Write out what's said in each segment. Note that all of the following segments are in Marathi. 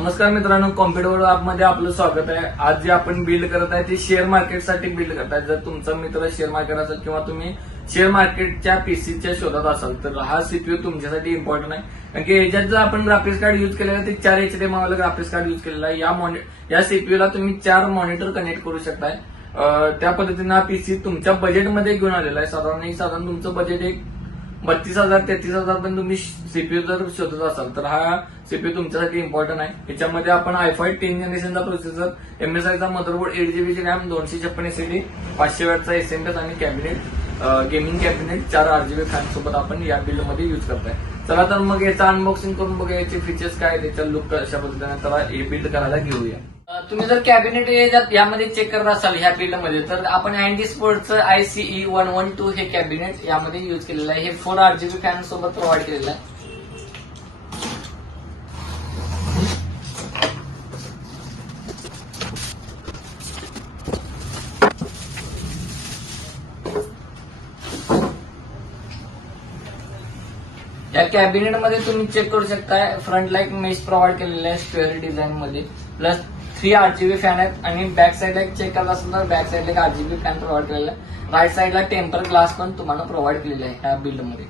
नमस्कार मित्रांनो, कॉम्प्युटर ॲपमध्ये आपलं स्वागत आहे। आज जे आपण बिल्ड करत आहे ते शेअर मार्केटसाठी बिल्ड करताय। जर तुमचा मित्र शेअर मार्केट असेल किंवा तुम्ही शेअर मार्केटच्या पीसीच्या शोधात असाल तर हा सीपीयू तुमच्यासाठी इम्पॉर्टंट आहे। कारण की ह्याच्यात जर आपण ग्राफिक्स कार्ड यूज केलेलं आहे ते 4 HDMI वाला ग्राफिक्स कार्ड यूज केलेला आहे। या सीपीयूला तुम्ही 4 मॉनिटर कनेक्ट करू शकताय। त्या पद्धतीने हा पीसी तुमच्या बजेटमध्ये घेऊन आलेला आहे। साधारण तुमचं बजेट एक 32,000 33,000 पण तुम्ही सीपीयू जर शोधत असाल तर हा सीपीयू तुमच्यासाठी इम्पॉर्टंट आहे। याच्यामध्ये आपण i5 10 जनरेशनचा प्रोसेसर, MSIचा मदरबोर्ड, 8GB ची रॅम, 256 SSD, 500 वॅटचा एसएमएस आणि cabinet, gaming cabinet, 4 RGB fan सोबत आपण या बिल्ड मध्ये युज करताय। चला तर मग याचा अनबॉक्सिंग करून बघूया, याचे फीचर्स काय, त्याचा लुक कशा पद्धतीने, तर हे बिल्ड करायला घेऊया। तुम्ही जर कॅबिनेट यामध्ये चेक करत असाल ह्या बिल्ड मध्ये तर आपण अँटी स्पोर्टचं ICE 112 हे कॅबिनेट यामध्ये युज केलेलं आहे। हे 4 RGB फॅन सोबत प्रोव्हाइड केलेलं आहे। या कॅबिनेट मध्ये तुम्ही चेक करू शकता फ्रंट लाईट मेश प्रोव्हाइड केलेलं आहे स्क्वेअर डिझाईन मध्ये, प्लस 3 RGB फॅन आहेत आणि बॅक साईडला चेक करत असेल तर बॅक साईडला एक RGB फॅन प्रोव्हाइड केलेला आहे। राईट साईडला टेम्पर ग्लास पण तुम्हाला प्रोव्हाइड केलेला आहे या बिल्ड मध्ये।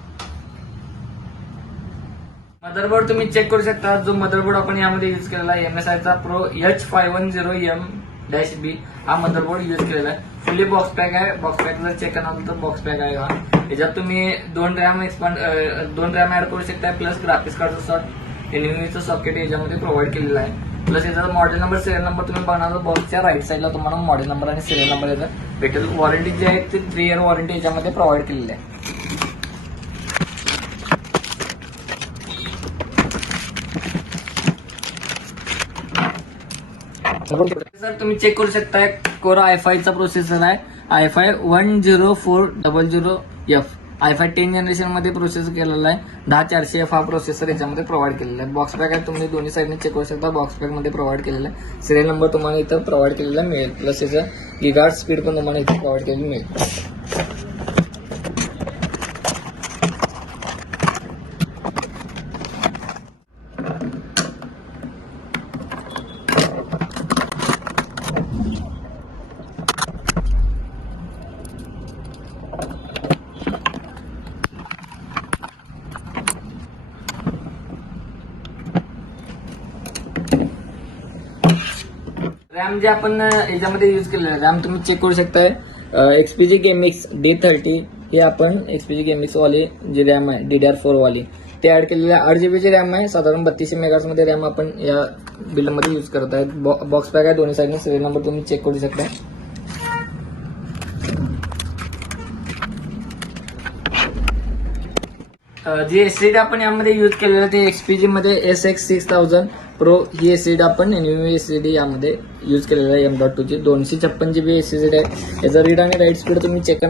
मदरबोर्ड तुम्ही चेक करू शकता, जो मदरबोर्ड आपण यामध्ये युज केलेला आहे MSIचा Pro H510M-B हा मदरबोर्ड युज केलेला आहे। फुल्ली बॉक्स पॅक आहे। बॉक्स पॅक जर चेक करणार तर बॉक्स पॅक आहे हा। याच्यात तुम्ही 2 रॅम ऍड करू शकता, प्लस ग्राफिक्स कार्डचं सॉकेट, NVMe सॉकेट याच्यामध्ये प्रोव्हाइड केलेला आहे। प्लस याचा मॉडेल नंबर, सिरियल नंबर तुम्ही बघणार बॉक्सच्या राईट साईडला तुम्हाला मॉडेल नंबर आणि सिरियल नंबर याचा भेटेल। वॉरंटी जी आहे ती 3 इयर वॉरंटी याच्यामध्ये प्रोव्हाइड केलेली आहे। सर तुम्ही चेक करू शकता, कोर i5 चा प्रोसेसर आहे। i5 10400F i5 10 जनरेशन मध्ये प्रोसेस केलेला आहे। 10400F हा प्रोसेसर याच्यामध्ये प्रोव्हाइड केलेला आहे। बॉक्स पॅक आहे, तुम्ही दोन्ही साईडने चेक करू शकता, बॉक्स पॅक मध्ये प्रोव्हाइड केलेला आहे। सिरियल नंबर तुम्हाला इथं प्रोव्हाइड केलेला मिळेल, प्लस याचा गिगाहर्ट्झ स्पीड पण तुम्हाला इथे प्रोव्हाइड केलेली मिळेल। रॅम जे आपण याच्यामध्ये युज केलेलं आहे, रॅम तुम्ही चेक करू शकताय, XPG GameX D30 हे आपण XPG GameX वाली जी रॅम आहे DDR4 वाली ते ऍड केलेली आहे। 8GB ची रॅम आहे, साधारण 3200 मेगाहर्ट्झ मध्ये रॅम आपण या बिल्ड मध्ये युज करत आहे। बॉक्स पॅक आहे, दोन्ही साईडने सिरियल नंबर तुम्ही चेक करू शकता। जी एसएसडी आपण यामध्ये युज केलेलं ते XPG मध्ये SX6000 Pro ही एसएसडी आपण NVMe एसएसडी यामध्ये युज केलेलं आहे। M.2 ची 256GB एसएसडी आहे। याचा रीड आणि राईट स्पीड तुम्ही चेक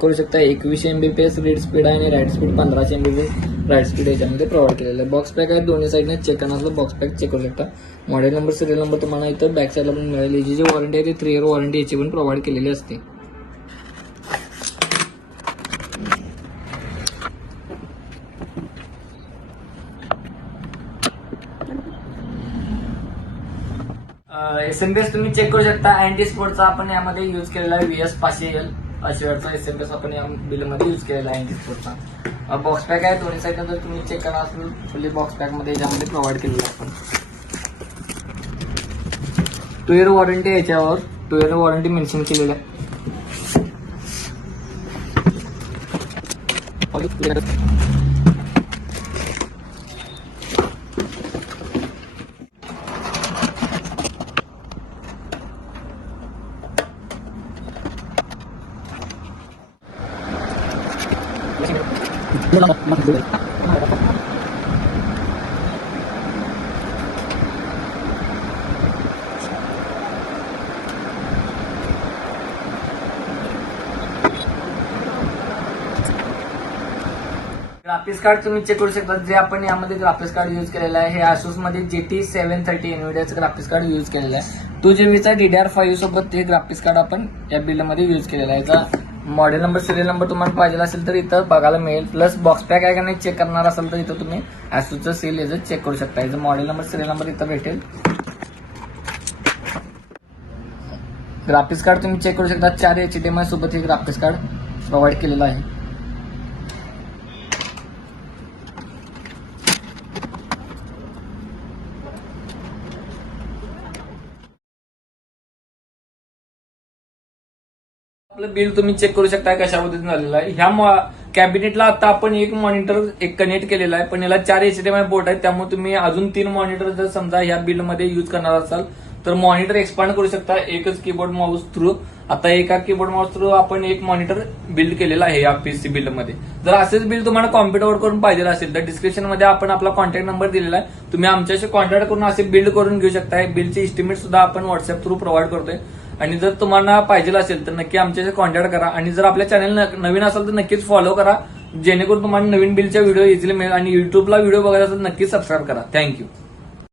करू शकता, 21 MBps रीड स्पीड आहे आणि write speed 1500 MBps write speed याच्यामध्ये प्रोव्हाइड केलेलं आहे। बॉक्स पॅक आहे, दोन्ही साईडने चेक करणार बॉक्स पॅक चेक करू शकता। मॉडेल नंबर, सिरियल नंबर तुम्हाला इथं बॅक साईडला पण मिळेल। याची जी वॉरंटी आहे ती 3 इयर वॉरंटी याची पण प्रोव्हाइड केलेली असते। एसएमपीएस तुम्ही चेक करू शकता, अँटी स्पोर्टचा आपण यामध्ये युज केलेला आहे VS500L अशा एसएमपीएस आपण या बिल मध्ये युज केलेला आहे अँटी स्पोर्टचा। बॉक्स पॅक आहे, दोन्ही साईडला जर तुम्ही चेक करणार असेल फुल्ली बॉक्स पॅक मध्ये याच्यामध्ये प्रोव्हाइड केलेला आहे आपण। 2 इयर वॉरंटी याच्यावर 2 इयर वॉरंटी मेन्शन केलेलं आहे। ग्राफिक्स कार्ड तुम्ही चेक करू शकता, जे आपण यामध्ये ग्राफिक्स कार्ड यूज केलेला आहे हे Asus मध्ये GT730 एनव्हीडियाचं ग्राफिक्स कार्ड यूज केलेलं आहे। 2GB चा DDR5 सोबत हे ग्राफिक्स कार्ड आपण या बिल्ड मध्ये यूज केलेला आहे। याचा मॉडेल नंबर सिरियल नंबर तुम्हाला पाहिजे असेल तर इथं बघायला मिळेल. प्लस बॉक्स पॅक आहे का नाही चेक करणार असेल तर इथं तुम्ही ॲसूसचं सील याचं चेक करू शकता. याचं मॉडेल नंबर सिरियल नंबर इथं भेटेल. ग्राफिक्स कार्ड तुम्ही चेक करू शकता. 4 HDMI सोबत हे ग्राफिक्स कार्ड प्रोव्हाइड केलेलं आहे. आपलं बिल तुम्ही चेक करू शकता कशा पद्धतीने झालेलं आहे. ह्या कॅबिनेटला आता आपण एक मॉनिटर कनेक्ट केलेला आहे, पण याला 4 HDMI पोर्ट आहेत. त्यामुळे तुम्ही अजून 3 मॉनिटर जर समजा ह्या बिलमध्ये यूज करणार असाल तर मॉनिटर एक्सपांड करू शकता एकच कीबोर्ड माऊस थ्रू. आता एका कीबोर्ड माऊस थ्रू आपण एक मॉनिटर बिल्ड केलेला आहे या पीसी बिलमध्ये. जर असेच बिल तुम्हाला कॉम्प्युटरवर करून पाहिजे असेल तर डिस्क्रिप्शन मध्ये आपण आपला कॉन्टॅक्ट नंबर दिलेला आहे. तुम्ही आमच्याशी कॉन्टॅक्ट करून असे बिल्ड करून घेऊ शकता. बिलचे इस्टिमेट सुद्धा आपण व्हॉट्सअप थ्रू प्रोव्हाइड करतोय. आणि जर तुम्हाला पाहिजे असेल तर नक्की आमच्याशी कॉन्टॅक्ट करा. आणि जर आपल्या चॅनल नवीन असेल तर नक्कीच फॉलो करा, जेणेकरून तुम्हाला नवीन बिलच्या व्हिडिओ इझिली मिळेल. आणि युट्यूबला व्हिडिओ बघायला असेल तर नक्कीच सबस्क्राईब करा. थँक्यू.